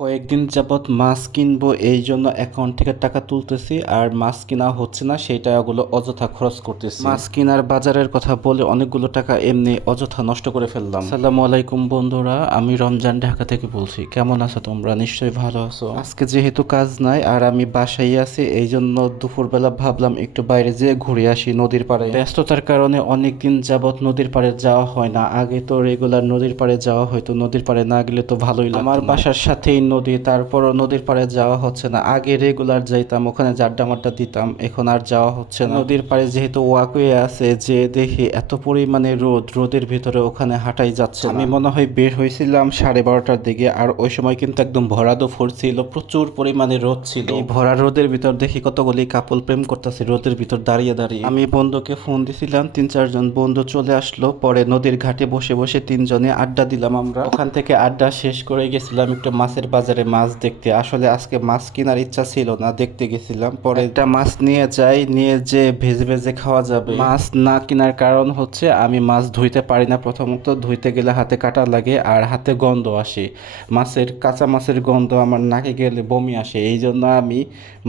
কয়েকদিন যাবৎ মাছ কিনবো এই জন্য অ্যাকাউন্ট থেকে টাকা তুলতেছি আর মাছ কিনা হচ্ছে না, সেই টাকাগুলো অযথা খরচ করতেছি। মাছ কেনার বাজারের কথা বলে অনেকগুলো টাকা এমনি অযথা নষ্ট করে ফেললাম। আসসালামু আলাইকুম বন্ধুরা, আমি রমজান ঢাকা থেকে বলছি। কেমন আছো তোমরা? নিশ্চয়ই ভালো আছো। আজকে যেহেতু কাজ নাই আর আমি বাসায় আছি, এই জন্য দুপুরবেলা ভাবলাম একটু বাইরে যেয়ে ঘুরে আসি নদীর পাড়ে। ব্যস্ততার কারণে অনেকদিন যাবৎ নদীর পাড়ে যাওয়া হয় না। আগে তো রেগুলার নদীর পাড়ে যাওয়া হয়তো, নদীর পাড়ে না গেলে তো ভালোই লাগতো। আমার বাসার সাথেই নদী, তারপরও নদীর পাড়ে যাওয়া হচ্ছে না। আগে রেগুলার যাইতাম, ওখানে আড্ডা মাড্ডা দিতাম, এখন আর যাওয়া হচ্ছে না। নদীর পাড়ে যেহেতু ওয়াকওয়ে আছে, যে দেখি এত পরিমাণে রোদের ভিতরে ওখানে হাঁটাই যাচ্ছে না। আমি মনে হয় বের হয়েছিলাম 12:30টার দিকে, আর ওই সময় কিন্তু একদম ভরা দুপুর ছিল, প্রচুর পরিমাণে রোদ ছিল। এই ভরা রোদের ভিতর দেখি কতগুলি কাপল প্রেম করতেছে রোদের ভিতর দাঁড়িয়ে দাঁড়িয়ে। আমি বন্ধুকে ফোন দিছিলাম, 3-4 জন বন্ধু চলে আসলো। পরে নদীর ঘাটে বসে বসে 3 জনে আড্ডা দিলাম আমরা। ওখান থেকে আড্ডা শেষ করে গেছিলাম একটু মাছের বাজারে মাছ দেখতে। আসলে আজকে মাছ কেনার ইচ্ছা ছিল না, দেখতে গেছিলাম। পরে একটা মাছ নিয়ে যাই, নিয়ে যে ভেজে ভেজে খাওয়া যাবে। মাছ না কেনার কারণ হচ্ছে আমি মাছ ধুইতে পারি না। প্রথমত ধুইতে গেলে হাতে কাটা লাগে আর হাতে গন্ধ আসে। কাঁচা মাছের গন্ধ আমার নাকে গেলে বমি আসে। এই জন্য আমি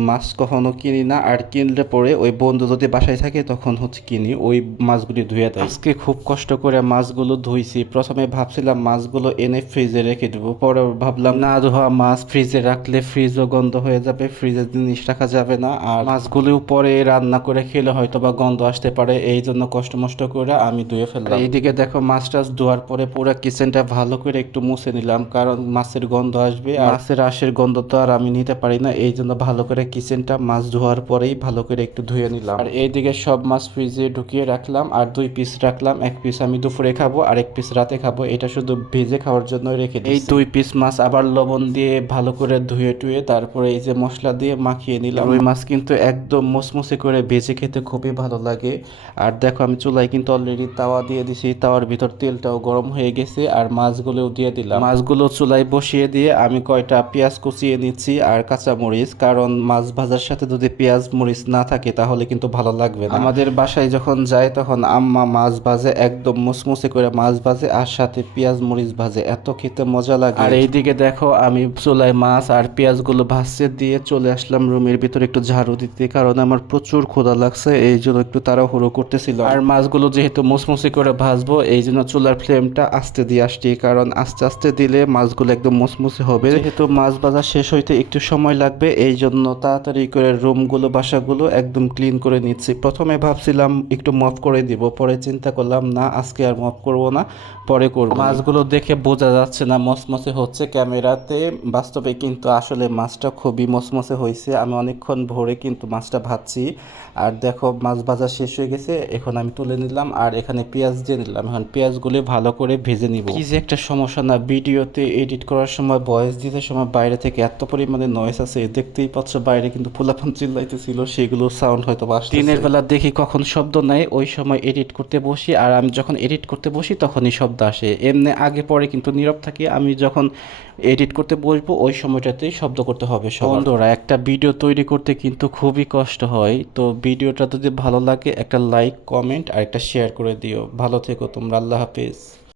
মাছ কখনো কিনি না। আর কিনলে পরে ওই বন্ধু যদি বাসায় থাকে তখন হচ্ছে কিনি, ওই মাছগুলি ধুয়ে দেয়। আজকে খুব কষ্ট করে মাছগুলো ধুইছি। প্রথমে ভাবছিলাম মাছগুলো এনে ফ্রিজে রেখে দেবো, পরে ভাবলাম না, ধোয়া মাছ ফ্রিজে রাখলে ফ্রিজও গন্ধ হয়ে যাবে, ফ্রিজের জিনিস রাখা যাবে না। আর মাছগুলোও পরে রান্না করে খেলে হয়তো বা গন্ধ আসতে পারে, এই জন্য কষ্ট মষ্ট করে আমি ধুয়ে ফেললাম। এইদিকে দেখো মাছ টাছ ধোয়ার পরে পুরো কিচেনটা ভালো করে একটু মুছে নিলাম, কারণ মাছের গন্ধ আসবে আর মাছের আঁশের গন্ধ তো আর আমি নিতে পারি না। এই জন্য ভালো করে কিচেনটা মাছ ধোয়ার পরেই ভালো করে একটু ধুয়ে নিলাম। আর এইদিকে সব মাছ ফ্রিজে ঢুকিয়ে রাখলাম, আর 2 পিস রাখলাম। 1 পিস আমি দুপুরে খাবো আর 1 পিস রাতে খাবো। এটা শুধু ভেজে খাওয়ার জন্য রেখে দিই। এই 2 পিস মাছ আবার লবণ দিয়ে ভালো করে ধুয়ে টুয়ে তারপরে এই যে মশলা দিয়ে মাখিয়ে নিলাম। ওই মাছ কিন্তু একদম মুসমুসে করে ভেজে খেতে খুবই ভালো লাগে। আর দেখো আমি চুলায় কিন্তু অলরেডি তাওয়া দিয়ে দিছি, তাওয়ার ভিতর তেলটাও গরম হয়ে গেছে, আর মাছগুলোও দিয়ে দিলাম। মাছগুলো চুলায় বসিয়ে দিয়ে আমি কয়টা পেঁয়াজ কুচিয়ে নিচ্ছি আর কাঁচা মরিচ, কারণ মাছ ভাজার সাথে যদি পেঁয়াজ মরিচ না থাকে তাহলে কিন্তু ভালো লাগবে না। আমাদের বাসায় যখন যাই তখন আম্মা মাছ ভাজে, একদম মুসমুসে করে মাছ ভাজে আর সাথে পেঁয়াজ মরিচ ভাজে, এত খেতে মজা লাগে। আর এইদিকে দেখো আমি চুলায় মাছ আর পেঁয়াজগুলো ভাজতে দিয়ে চলে আসলাম রুমের ভিতরে একটু ঝাড়ু দিতে, কারণ আমার প্রচুর ক্ষুধা লাগছে, এই জন্য একটু তাড়াহুড়ো করতেছিল। আর মাছগুলো যেহেতু মুসমুসি করে ভাজবো, এই জন্য চুলার ফ্লেমটা আস্তে দিয়ে আসছি, কারণ আস্তে আস্তে দিলে মাছগুলো একদম মুসমুসে হবে। যেহেতু মাছ ভাজা শেষ হইতে একটু সময় লাগবে, এই জন্য তাড়াতাড়ি করে রুমগুলো বাসাগুলো একদম ক্লিন করে নিচ্ছি। প্রথমে ভাবছিলাম একটু মফ করে দিব, পরে চিন্তা করলাম না, আজকে আর মফ করবো না, পরে করব। মাছগুলো দেখে বোঝা যাচ্ছে না মসমসে হচ্ছে ক্যামেরাতে, বাস্তবে কিন্তু আসলে মাছটা খুবই মসমসে হয়েছে। আমি অনেকক্ষণ ভরে কিন্তু মাছটা ভাজছি। আর দেখো মাছ ভাজা শেষ হয়ে গেছে, এখন আমি তুলে নিলাম আর এখানে পেঁয়াজ দিয়ে দিলাম। এখন পেঁয়াজগুলো ভালো করে ভেজে নিব। কি যে একটা সমস্যা না, ভিডিওতে এডিট করার সময় ভয়েস দিতে সময় বাইরে থেকে এত পরিমাণে নয়েজ আছে, দেখতেই পাচ্ছ বাইরে কিন্তু পোলাপান চিল্লাইতেছিল, সেগুলো সাউন্ড হয়তো আসছে। দিনের বেলা দেখি কখন শব্দ নাই, ওই সময় এডিট করতে বসি, আর আমি যখন এডিট করতে বসি তখনই শব্দ আসে। এমনি আগে পরে কিন্তু নীরব থাকি, আমি যখন এডিট করতে বসবো ওই সময়টাতেই শব্দ করতে হবে। বন্ধুরা, একটা ভিডিও তৈরি করতে কিন্তু খুবই কষ্ট হয়, তো ভিডিওটা যদি ভালো লাগে একটা লাইক কমেন্ট আর একটা শেয়ার করে দিও। ভালো থেকো তোমরা, আল্লাহ হাফেজ।